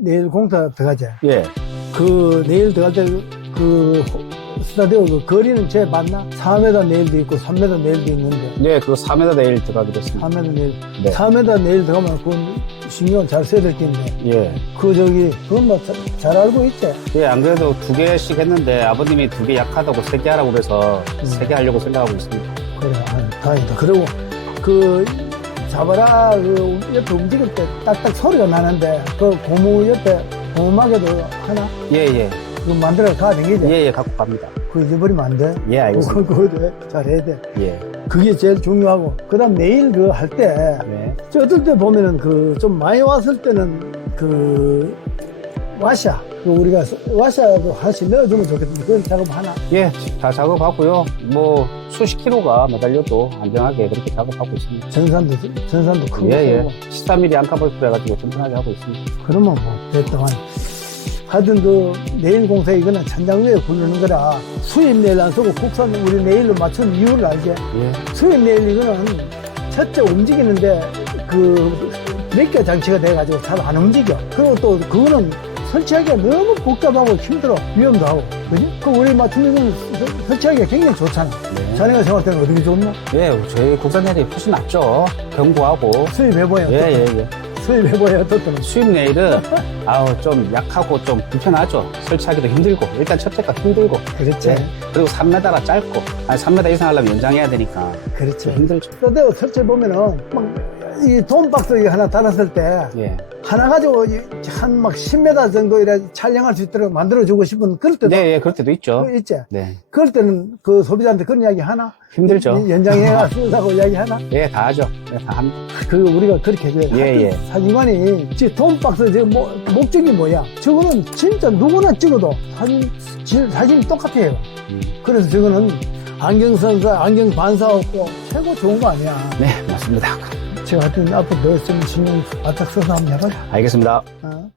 내일 공사 들어가지. 예. 그 내일 들어갈 때그 스타디오 그 거리는 제 맞나? 4m 내일도 있고 3m 내일도 있는데 네, 그거 4m 내일 들어가기로 했습니다. 4m 내일 네. 4m 내일 들어가면 그건 신경 잘 써야 될 텐데 예. 그 저기 그건 뭐 잘 알고 있지? 예, 안 그래도 두 개씩 했는데 아버님이 두 개 약하다고 세 개 하라고 그래서 음. 세개 하려고 생각하고 있습니다. 그래 아, 다행이다. 그리고 그 잡아라 그 옆에 움직일 때 딱딱 소리가 나는데 그 고무 옆에 고무막에도 하나 예, 예. 그 만들어 가 되겠지? 예, 예, 갖고 갑니다. 그거 잊어버리면 안 돼. 예, 알겠습니다. 그거 그거 잘해야 돼. 예. 그게 제일 중요하고 그다음 내일 그 할 때 네. 어떨 때 보면은 그 좀 많이 왔을 때는 그 와샤 그 우리가 와샤도 하나씩 넣어주면 좋겠는데 그런 작업 하나 예, 다 작업하고요. 뭐 수십 킬로가 매달려도 안정하게 그렇게 작업하고 있습니다. 전산도 전산도 크고 예, 예. 세고. 13mm 안카볼프 해가지고 튼튼하게 하고 있습니다. 그러면 뭐 됐더만 하여튼 그 내일 공사 이거는 천장 위에 굴르는 거라 수입 내일 안 쓰고 국산 우리 내일로 맞춘 이유를 알지 예. 수입 내일 이거는 첫째 움직이는데 그 몇 개 장치가 돼가지고 잘 안 움직여. 그리고 또 그거는 설치하기가 너무 복잡하고 힘들어. 위험도 하고. 그지? 그 우리 맞춤 이거는 설- 설치하기가 굉장히 좋잖아. 네. 자네가 생각할 때는 어떻게 좋나? 예, 저희 국산 내일이 훨씬 낫죠. 견고하고. 수입해봐야. 예, 예, 예. 수입해봐야 어떻든. 수입 네일은 아우 좀 약하고 좀 불편하죠. 설치하기도 힘들고 일단 첫째가 힘들고 그렇지. 네. 그리고 3m라 짧고 아니 3m 이상 하려면 연장해야 되니까 그렇지. 좀 힘들죠. 그때 설치해 보면은 막 이 돈박스 하나 달았을 때 예. 하나 가지고 한 막 10m 정도 이래 촬영할 수 있도록 만들어 주고 싶은 그럴 때도 네, 예, 그럴 때도 있죠. 그 있지. 네. 그럴 때는 그 소비자한테 그런 이야기 하나? 힘들죠. 연장해가 쓰자고 이야기 하나? 예, 다 하죠. 예, 다 합니다. 그 우리가 그렇게 돼. 예, 예. 사진관이 지 돈박스 저 뭐, 목적이 뭐야? 저거는 진짜 누구나 찍어도 사진 질- 사진이 똑같아요. 음. 그래서 저거는 안경 선사, 안경 반사 없고 최고 좋은 거 아니야. 네, 맞습니다. 제가 하여튼 앞으로 너 좀 신경 바짝 써서 한번 해봐라. 알겠습니다. 어?